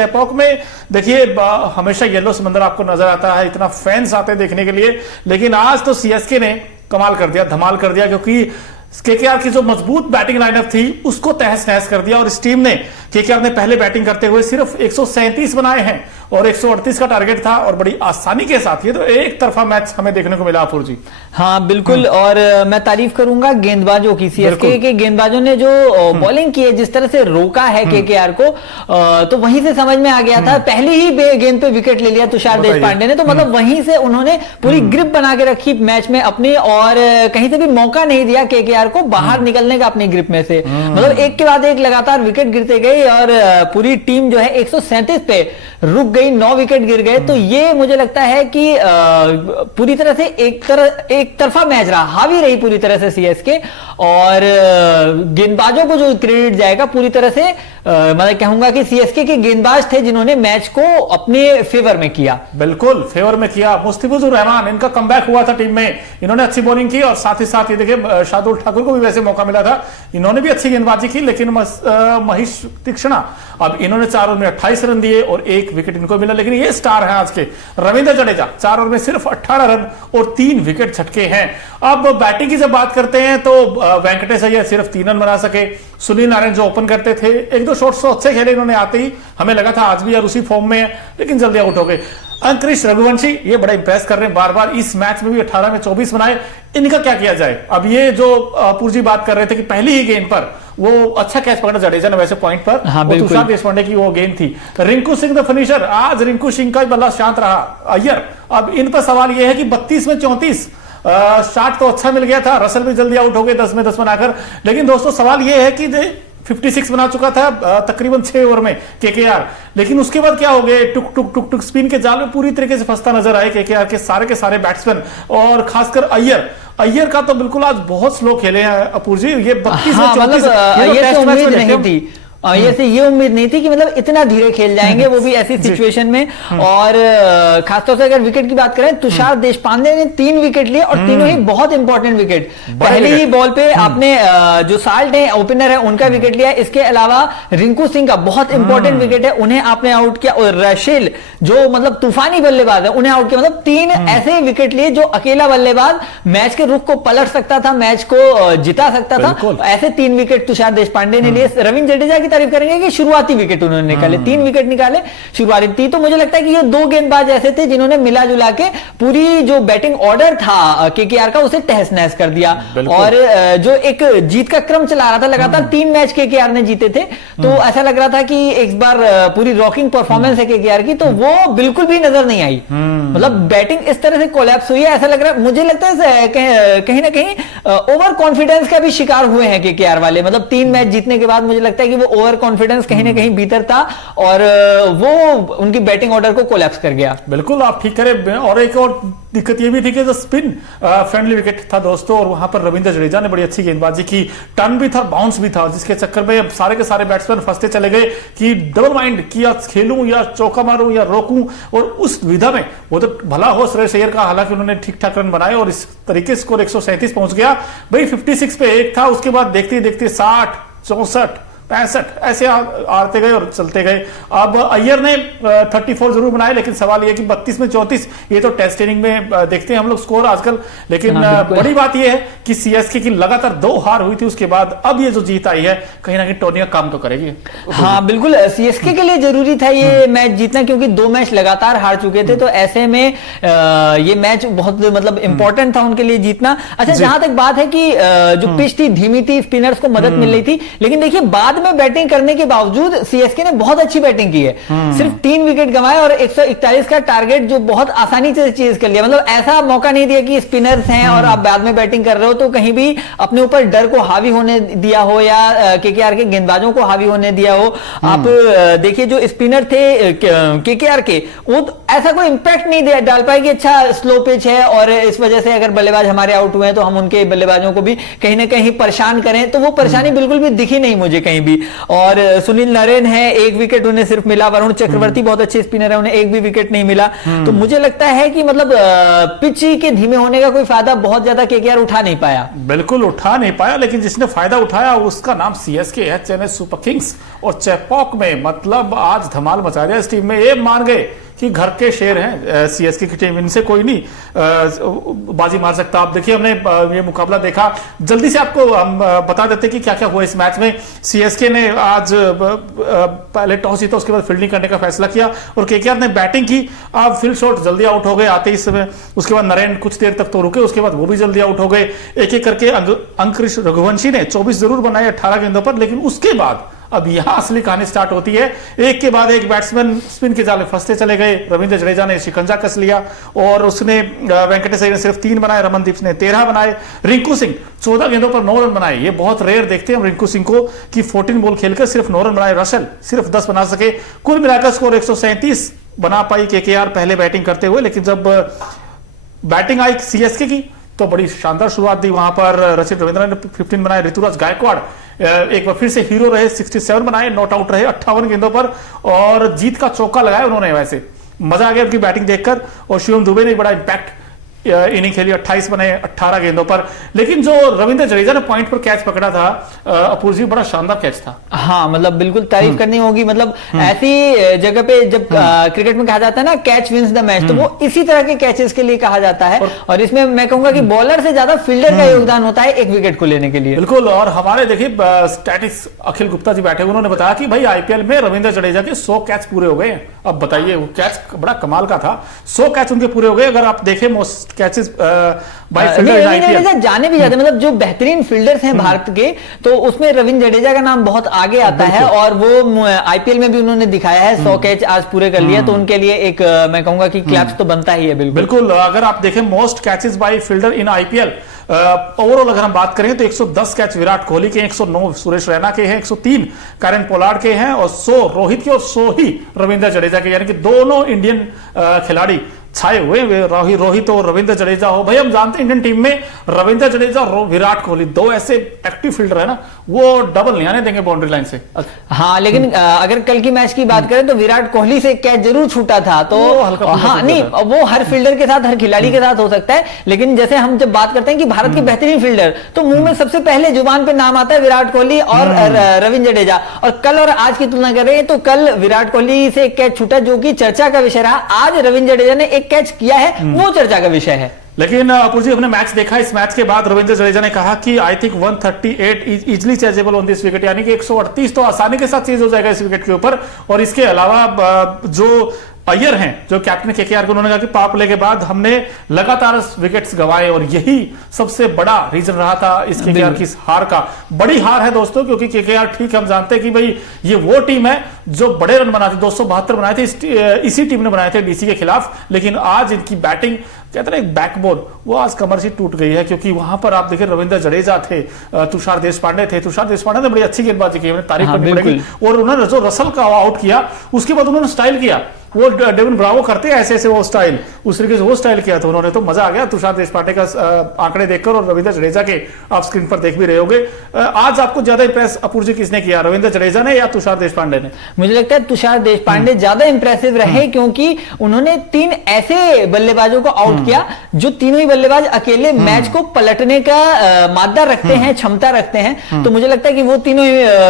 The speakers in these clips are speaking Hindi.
एपॉक में देखिए हमेशा येलो समंदर आपको नजर आता है, इतना फैंस आते हैं देखने के लिए, लेकिन आज तो सीएसके ने कमाल कर दिया, धमाल कर दिया, क्योंकि केकेआर की जो मजबूत बैटिंग लाइनअप थी उसको तहस नहस कर दिया। और इस टीम ने, केकेआर ने पहले बैटिंग करते हुए सिर्फ 137 बनाए हैं और 138 का टारगेट था और बड़ी आसानी के साथ ये तो एक तरफा मैच हमें देखने को मिला। अपूर जी हाँ बिल्कुल, और मैं तारीफ करूंगा गेंदबाजों की, सीएसके के गेंदबाजों ने जो बॉलिंग की है, जिस तरह से रोका है केकेआर को, तो वहीं से समझ में आ गया था। पहले ही गेंद पे विकेट ले लिया तुषार देशपांडे ने, तो मतलब वहीं से उन्होंने पूरी ग्रिप बना के रखी मैच में अपनी, और कहीं से भी मौका नहीं दिया केकेआर को बाहर निकलने का अपनी ग्रिप में से। मतलब एक के बाद एक लगातार विकेट गिरते गए और पूरी टीम जो है 137 पे रुक गई, 9 विकेट गिर गए। तो ये मुझे लगता है कि पूरी तरह से एक तरफा मैच रहा, हावी रही पूरी तरह से सीएसके, और गेंदबाजों को जो क्रेडिट जाएगा पूरी तरह से, मैं कहूंगा कि सीएसके के गेंदबाज थे जिन्होंने मैच को अपने फेवर में किया। बिल्कुल फेवर में किया। मुस्तफिजुर रहमान, इनका कमबैक हुआ था टीम में, इन्होंने अच्छी बॉलिंग की और साथ ही साथ ये देखिए शार्दुल ठाकुर को भी वैसे मौका मिला था, इन्होंने भी अच्छी गेंदबाजी की, लेकिन महेश तीक्ष्णा, अब इन्होंने 4 ओवर में 28 रन दिए और 1 विकेट इनको मिला। लेकिन ये स्टार है आज के रविंद्र जडेजा, 4 ओवर में सिर्फ 18 रन और 3 विकेट झटके हैं। अब बैटिंग की जब बात करते हैं तो वेंकटेश अय्यर सिर्फ 3 रन बना सके। सुनील नारायण जो ओपन करते थे, 1-2 शॉट्स तो अच्छे खेले इन्होंने आते ही, हमें लगा था आज भी यार उसी फॉर्म में है, लेकिन जल्दी आउट हो गए। अंकुरिश रघुवंशी ये बड़ा इंप्रेस कर रहे हैं, बार बार इस मैच में भी 18 में 24 बनाए। इनका क्या किया जाए? अब ये जो पूर्जी बात कर रहे थे कि पहली ही गेंद पर वो अच्छा कैच पकड़ा जडेजा ने वैसे पॉइंट पर, हाँ, वो तुषार देशपांडे की वो गेंद थी। रिंकू सिंह द फिनिशर, आज रिंकू सिंह का बल्ला शांत रहा। अय्यर, अब इन पर सवाल ये है कि 32 में 34 शॉट तो अच्छा मिल गया था, रसल भी जल्दी आउट हो गए 10 में 10 बनाकर। लेकिन दोस्तों सवाल ये है कि 56 बना चुका था तकरीबन 6 ओवर में केकेआर, लेकिन उसके बाद क्या हो गए, टुक टुक टुक टुक स्पिन के जाल में पूरी तरीके से फंसता नजर आए केकेआर के सारे बैट्समैन, और खासकर अय्यर का तो बिल्कुल आज बहुत स्लो खेले हैं अपूर जी। ये 32 में 34 नहीं थी, ये उम्मीद नहीं थी कि मतलब इतना धीरे खेल जाएंगे, वो भी ऐसी सिचुएशन में। और खासतौर से अगर विकेट की बात करें, तुषार देशपांडे ने 3 विकेट लिए और तीनों ही बहुत इंपॉर्टेंट विकेट। पहली ही बॉल पे आपने जो साल्ट है ओपनर है उनका विकेट लिया, इसके अलावा रिंकू सिंह का बहुत इंपॉर्टेंट विकेट है, उन्हें आपने आउट किया, और रशेल जो मतलब तूफानी बल्लेबाज है उन्हें आउट किया। मतलब 3 ऐसे विकेट लिए जो अकेला बल्लेबाज मैच के रुख को पलट सकता था, मैच को जिता सकता था। ऐसे 3 विकेट तुषार देशपांडे ने लिए। रविंद्र जडेजा तारीफ करेंगे कि शुरुआती विकेट उन्होंने निकाले, 3 विकेट निकाले शुरुआती। तो मुझे लगता है कि ये 2 गेंदबाज ऐसे थे जिन्होंने मिला जुला के पूरी जो बैटिंग ऑर्डर था केकेआर का उसे तहस नहस कर दिया। और जो एक जीत का क्रम चला रहा था, लगातार 3 मैच केकेआर ने जीते थे, तो ऐसा लग रहा था कि एक बार पूरी रॉकिंग परफॉर्मेंस है केकेआर की, तो वो बिल्कुल भी नजर नहीं आई। मतलब बैटिंग इस तरह से कोलैप्स हुई है, ऐसा लग रहा है, मुझे लगता है कहीं ना कहीं ओवर कॉन्फिडेंस का भी शिकार हुए हैं केकेआर वाले। मतलब 3 मैच जीतने के बाद मुझे लगता है कि वो ओवर कॉन्फिडेंस कहीं ना कहीं भीतर था और वो उनकी बैटिंग ऑर्डर को कोलैप्स कर गया। बिल्कुल आप ठीक करें। और एक और दिक्कत ये भी थी कि जो स्पिन फ्रेंडली विकेट था दोस्तों, और वहां पर रविंद्र जडेजा ने बड़ी अच्छी गेंदबाजी की, टर्न भी था, बाउंस भी था, जिसके चक्कर में सारे के सारे बैट्समैन फंसते चले गए कि डबल माइंड किया, खेलूं या चौका मारूं या रोकूं। और उस विधा में वो तो भला हो श्रेयस अय्यर का, हालांकि उन्होंने ठीक ठाक रन बनाए और इस तरीके से स्कोर 137 पहुंच गया। भाई 56 पे 1 था, उसके बाद देखते देखते 60, 64, 65 ऐसे आते गए और चलते गए। अब अय्यर ने 34 जरूर बनाए, लेकिन सवाल यह कि 32 में 34, ये तो टेस्ट इनिंग में देखते हैं हम लोग स्कोर आजकल। लेकिन बड़ी बात यह है कि सीएसके की लगातार 2 हार हुई थी, उसके बाद अब ये जो जीत आई है, कहीं ना कहीं टोनी का काम तो करेगी। हाँ बिल्कुल, सीएसके के लिए जरूरी था ये मैच जीतना, क्योंकि 2 मैच लगातार हार चुके थे, तो ऐसे में ये मैच बहुत मतलब इंपॉर्टेंट था उनके लिए जीतना। अच्छा, जहां तक बात है कि जो पिच थी धीमी थी, स्पिनर्स को मदद मिल रही थी, लेकिन देखिए बाद में बैटिंग करने के बावजूद सीएसके ने बहुत अच्छी बैटिंग की है। सिर्फ 3 विकेट गंवाए और 141 का टारगेट जो बहुत आसानी से चीज कर लिया। मतलब ऐसा मौका नहीं दिया कि स्पिनर्स हैं और आप बाद में बैटिंग कर रहे हो तो कहीं भी अपने ऊपर डर को हावी होने दिया हो या केकेआर के गेंदबाजों को हावी होने दिया हो। आप देखिए जो स्पिनर थे केकेआर के, वो ऐसा कोई इंपैक्ट नहीं डाल पाए कि अच्छा स्लो पिच है और इस वजह से अगर बल्लेबाज हमारे आउट हुए हैं तो हम उनके बल्लेबाजों को भी कहीं ना कहीं परेशान करें, तो वो परेशानी बिल्कुल भी दिखी नहीं मुझे कहीं भी। और सुनील नरेन है, 1 विकेट उन्हें सिर्फ मिला। वरुण चक्रवर्ती बहुत अच्छे स्पिनर है, उन्हें 1 भी विकेट नहीं मिला। तो मुझे लगता है कि मतलब पिच के धीमे होने का कोई फायदा बहुत ज्यादा केकेआर उठा नहीं पाया। बिल्कुल उठा नहीं पाया, लेकिन जिसने फायदा उठाया उसका नाम सीएसके है, चेन्नई सुपर किंग्स। और चेपॉक में मतलब आज धमाल मचा दिया इस टीम में। ये मान गए कि घर के शेर हैं सीएसके की टीम, इनसे कोई नहीं बाजी मार सकता। आप देखिए, हमने ये मुकाबला देखा, जल्दी से आपको हम बता देते कि क्या क्या हुआ इस मैच में। सीएसके ने आज पहले टॉस जीता, उसके बाद फील्डिंग करने का फैसला किया और केकेआर ने बैटिंग की। आप फील्ड शॉट जल्दी आउट हो गए आते ही समय। उसके बाद नरेन कुछ देर तक तो रुके, उसके बाद वो भी जल्दी आउट हो गए। एक एक करके अंकुरिश रघुवंशी ने 24 जरूर बनाए 18 गेंदों पर, लेकिन उसके बाद अब यहां असली कहानी स्टार्ट होती है। एक के बाद एक बैट्समैन स्पिन के जाल में फंसते चले गए। रविंद्र जडेजा ने शिकंजा कस लिया और उसने वेंकटेश अय्यर ने सिर्फ 3 बनाए, रमनदीप ने 13 बनाए, रिंकू सिंह 14 गेंदों पर 9 रन बनाए। ये बहुत रेयर देखते हैं हम रिंकू सिंह को कि 14 बॉल खेलकर सिर्फ 9 रन बनाए। रसल सिर्फ 10 बना सके। कुल मिलाकर स्कोर 137 बना पाई केकेआर पहले बैटिंग करते हुए, लेकिन जब बैटिंग आई सीएसके की तो बड़ी शानदार शुरुआत दी। वहां पर रचित रविंद्र ने 15 बनाए, ऋतुराज गायकवाड़ एक बार फिर से हीरो रहे, 67 बनाए, नॉट आउट रहे 58 गेंदों पर और जीत का चौका लगाया उन्होंने। वैसे मजा आ गया उनकी बैटिंग देखकर। और शिवम दुबे ने बड़ा इंपैक्ट इनिंग खेली, 28 बनाए 18 गेंदों पर। लेकिन जो रविंद्र जडेजा ने पॉइंट पर कैच पकड़ा था अपूर्व जी, बड़ा शानदार कैच था। हाँ, मतलब बिल्कुल तारीफ करनी होगी। मतलब ऐसी जगह पे जब क्रिकेट में कहा जाता है ना कैच विंस द मैच, तो वो इसी तरह के कैचेस के लिए कहा जाता है। और इसमें मैं कहूंगा कि बॉलर से ज्यादा फील्डर का योगदान होता है 1 विकेट को लेने के लिए। बिल्कुल। और हमारे देखिए स्टैटिक्स अखिल गुप्ता जी बैठे, उन्होंने बताया कि भाई आईपीएल में रविंद्र जडेजा के 100 कैच पूरे हो गए। अब बताइए, वो कैच बड़ा कमाल का था, 100 कैच उनके पूरे हो गए। अगर आप देखें मोस्ट कैचेस जाने भी जाते, मतलब जो बेहतरीन फील्डर्स हैं भारत के, तो उसमें रविंद्र जडेजा का नाम बहुत आगे आता है। और वो आईपीएल में भी उन्होंने दिखाया है, 100 कैच आज पूरे कर लिया, तो उनके लिए एक मैं कहूंगा कि क्लैप्स तो बनता ही है। बिल्कुल। अगर आप देखें most catches by fielder in IPL overall अगर हम बात करें तो 110 कैच विराट कोहली के, 109 सुरेश रैना के हैं, 103 कैरन पोलार्ड के हैं और 100 रोहित के और 100 ही रविंद्र जडेजा के। यानी कि दोनों इंडियन खिलाड़ी छाए हुए, रोहित और रविंद्र जडेजा हो। भाई हम जानते हैं इंडियन टीम में रविंद्र जडेजा और विराट कोहली 2 ऐसे एक्टिव फील्डर है ना, वो डबल नहीं आने देंगे बाउंड्री लाइन से। हाँ, लेकिन अगर कल की मैच की बात करें तो विराट कोहली से कैच जरूर छूटा था, तो हाँ नहीं, वो हर फील्डर के साथ, हर खिलाड़ी के साथ हो सकता है। लेकिन जैसे हम जब बात करते हैं कि भारत के बेहतरीन फील्डर, तो मुंह में सबसे पहले जुबान पे नाम आता है विराट कोहली और रविंद्र जडेजा। और कल और आज की तुलना करें तो कल विराट कोहली से एक कैच छूटा जो कि चर्चा का विषय रहा, आज रविंद्र जडेजा ने एक कैच किया है, वो चर्चा का विषय है। लेकिन अपूर्व जी, हमने मैच देखा, इस मैच के बाद रविंद्र जडेजा ने कहा कि I think 138 is easily chasable on this wicket, यानी कि 138 तो आसानी के साथ चीज हो जाएगा इस विकेट के ऊपर। और इसके अलावा जो अय्यर हैं, जो कैप्टन केकेआर को, उन्होंने कहा कि पावर प्ले के बाद हमने लगातार विकेट्स गंवाए और यही सबसे बड़ा रीजन रहा था इस केकेआर की हार का। बड़ी हार है दोस्तों, क्योंकि केकेआर, ठीक है हम जानते हैं कि भाई ये वो टीम है जो बड़े रन बनाती, 272 बनाए थे इसी टीम ने बनाए थे डीसी के खिलाफ। लेकिन आज इनकी बैटिंग, कहते हैं एक बैकबोन, वो आज कमर से टूट गई है। क्योंकि वहां पर आप देखिए रविंद्र जडेजा थे, तुषार देशपांडे थे। तुषार देशपांडे ने बड़ी अच्छी गेंदबाजी की, तारीफ करनी पड़ेगी। और उन्होंने जो रसल का आउट किया, उसके बाद उन्होंने स्टाइल किया, वो डेविन ब्रावो करते हैं ऐसे ऐसे वो स्टाइल, उस तरीके से वो स्टाइल किया था उन्होंने। तो मजा आ गया तुषार देशपांडे का आंकड़े देखकर, और रविंद्र जडेजा के आप स्क्रीन पर देख भी रहे होंगे। आज आपको ज्यादा इंप्रेस अपूर्व जी किसने किया, रविंद्र जडेजा ने या तुषार देशपांडे ने? मुझे लगता है तुषार देशपांडे ज्यादा इंप्रेसिव रहे, क्योंकि उन्होंने 3 ऐसे बल्लेबाजों को आउट किया जो तीनों ही बल्लेबाज अकेले मैच को पलटने का मादा रखते हैं, क्षमता रखते हैं। तो मुझे लगता है कि वो तीनों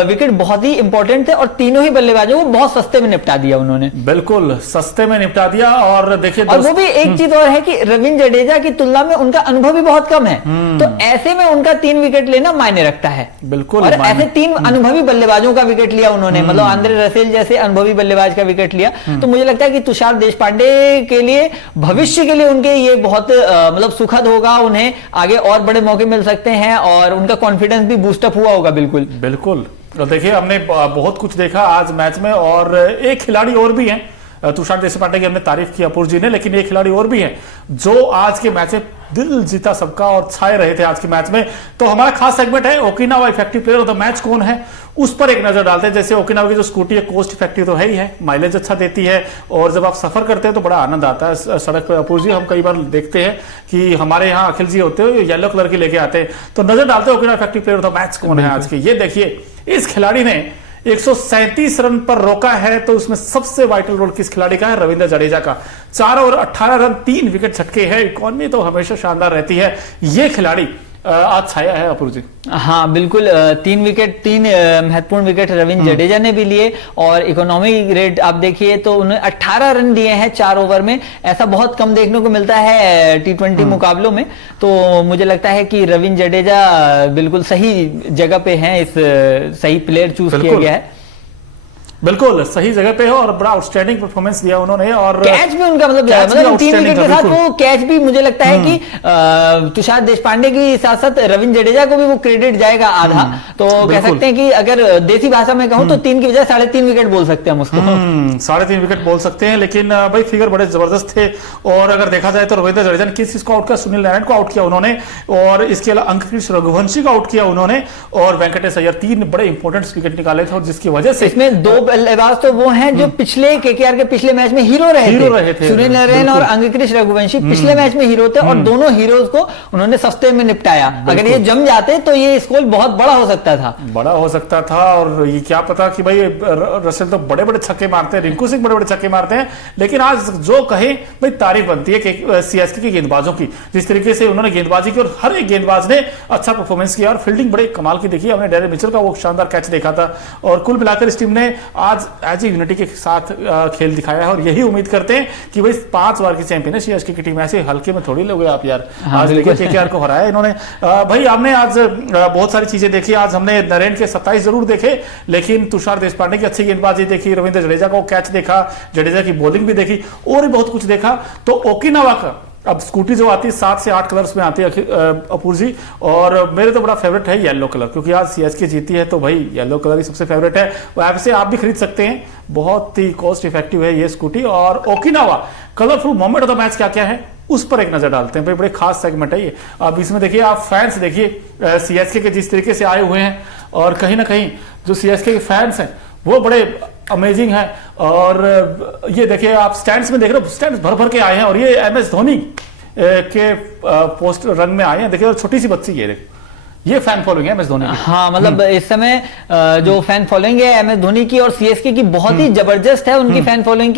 विकेट बहुत ही इंपॉर्टेंट थे और तीनों ही बल्लेबाजों को बहुत सस्ते में निपटा दिया उन्होंने। बिल्कुल सस्ते में निपटा दिया। और देखिए, और वो भी एक चीज और है कि रविंद्र जडेजा की तुलना में उनका अनुभव भी बहुत कम है, तो ऐसे में उनका 3 विकेट लेना मायने रखता है। बिल्कुल। और ऐसे 3 अनुभवी बल्लेबाजों का विकेट लिया उन्होंने, मतलब आंद्रे रसेल जैसे अनुभवी बल्लेबाज का विकेट लिया। तो मुझे लगता है कि तुषार देशपांडे के लिए, भविष्य के लिए उनके ये बहुत मतलब सुखद होगा, उन्हें आगे और बड़े मौके मिल सकते हैं और उनका कॉन्फिडेंस भी बूस्टअप हुआ होगा। बिल्कुल बिल्कुल। तो देखिए, हमने बहुत कुछ देखा आज मैच में, और एक खिलाड़ी और भी हैं तुषार देशपांडे की हमने तारीफ की अपूर्व जी ने, लेकिन एक खिलाड़ी और भी है जो आज के मैच में दिल जीता सबका और छाए रहे थे आज के मैच में। तो हमारा खास सेगमेंट है Okinawa effective player of the match कौन है, उस पर एक नजर डालते हैं। जैसे ओकिनावा की जो स्कूटी है कोस्ट इफेक्टिव तो है ही है, माइलेज अच्छा देती है और जब आप सफर करते हैं तो बड़ा आनंद आता है सड़क पर। अपूर्व जी, हम कई बार देखते हैं कि हमारे यहाँ अखिल जी होते हैं येलो कलर की लेके आते हैं, तो नजर डालते हैं Okinawa effective player of the match कौन है आज के। ये देखिए, इस खिलाड़ी ने 137 रन पर रोका है, तो उसमें सबसे वाइटल रोल किस खिलाड़ी का है? रविंद्र जडेजा का। 4 ओवर 18 रन 3 विकेट झटके हैं। इकॉनमी तो हमेशा शानदार रहती है। ये खिलाड़ी आज छाया है अपूर्व जी। हाँ बिल्कुल, 3 महत्वपूर्ण विकेट रविंद्र जडेजा ने भी लिए और इकोनॉमी रेट आप देखिए तो उन्हें 18 रन दिए हैं 4 ओवर में। ऐसा बहुत कम देखने को मिलता है T20 मुकाबलों में। तो मुझे लगता है कि रविंद्र जडेजा बिल्कुल सही जगह पे हैं, इस सही प्लेयर चूज किया गया है। बिल्कुल सही जगह पे है और बड़ा आउटस्टैंडिंग परफॉर्मेंस दिया उन्होंने। और कैच भी उनका मतलब 3 विकेट के साथ वो कैच भी मुझे लगता है कि तुषार देशपांडे के साथ साथ रविंद्र जडेजा को भी वो क्रेडिट जाएगा आधा। तो कह सकते हैं कि अगर देसी भाषा में कहूं तो 3 की बजाय 3.5 विकेट बोल सकते हैं हम उसको। 3.5 विकेट बोल सकते हैं, लेकिन भाई फिगर बड़े जबरदस्त थे। और अगर देखा जाए तो रविंद्र जडेजा ने किस को आउट किया? सुनील नारायण को आउट किया उन्होंने, और इसके अलावा अंकित रघुवंशी को आउट किया उन्होंने, और वेंकटेश अय्यर। 3 बड़े इंपॉर्टेंट विकेट निकाले थे और जिसकी वजह से इसमें 2 बल्लेबाज तो वो हैं जो पिछले केकेआर के पिछले मैच में हीरो रहे थे। सुनील नारायण और अंकित रघुवंशी पिछले मैच में हीरो थे और दोनों हीरोज को उन्होंने सस्ते में निपटाया। अगर ये जम जाते तो ये स्कोर बहुत बड़ा हो सकता था। और ये क्या पता कि भाई रसेल तो बड़े बड़े छक्के मारते हैं, रिंकू सिंह बड़े बड़े छक्के मारते हैं, लेकिन आज जो कहे भाई तारीफ बनती है सीएसके के गेंदबाजों की। जिस तरीके से उन्होंने गेंदबाजी की और हर एक गेंदबाज ने अच्छा परफॉर्मेंस किया और फील्डिंग बड़े कमाल की देखी। हमने डेरेन मिचेल का वो शानदार कैच देखा था। और कुल मिलाकर इस टीम ने आज एज ए यूनिटी के साथ खेल दिखाया है और यही उम्मीद करते हैं कि भाई 5 बार की चैंपियन है सीएसके की टीम। ऐसे हल्के में थोड़ी लोगे आप यार। आज देखिए केकेआर को हराया इन्होंने। भाई हमने आज बहुत सारी चीजें देखी। आज हमने नरेन के 27 जरूर देखे, लेकिन तुषार देशपांडे की अच्छी गेंदबाजी देखी, रविंद्र जडेजा को कैच देखा, जडेजा की बॉलिंग भी देखी और भी बहुत कुछ देखा। तो ओकिनावा का अब स्कूटी जो आती है 7 से 8 कलर्स में आती है अपूर्व जी, और मेरे तो बड़ा फेवरेट है येलो कलर, क्योंकि आज सीएसके जीती है तो भाई येलो कलर ही सबसे फेवरेट है। वैसे आप भी खरीद सकते हैं, बहुत ही कॉस्ट इफेक्टिव है ये स्कूटी। और Okinawa colourful moment of the match क्या क्या है उस पर एक नजर डालते हैं। भाई बड़े खास सेगमेंट है ये। अब इसमें देखिए आप फैंस देखिए सीएसके के जिस तरीके से आए हुए हैं, और कहीं ना कहीं जो सीएसके के फैंस हैं वो बड़े अमेजिंग है। और ये देखिए आप स्टैंड्स में देख रहे हो, स्टैंड्स भर भर के आए हैं और ये एमएस धोनी के पोस्टर रंग में आए हैं। देखिए छोटी सी बच्ची, ये देखो ये फैन फॉलोइंग है एमएस धोनी की। हाँ मतलब इस समय जो फैन फॉलोइंग है एमएस धोनी की और सीएसके की बहुत ही जबरदस्त है उनकी फैन फॉलोइंग।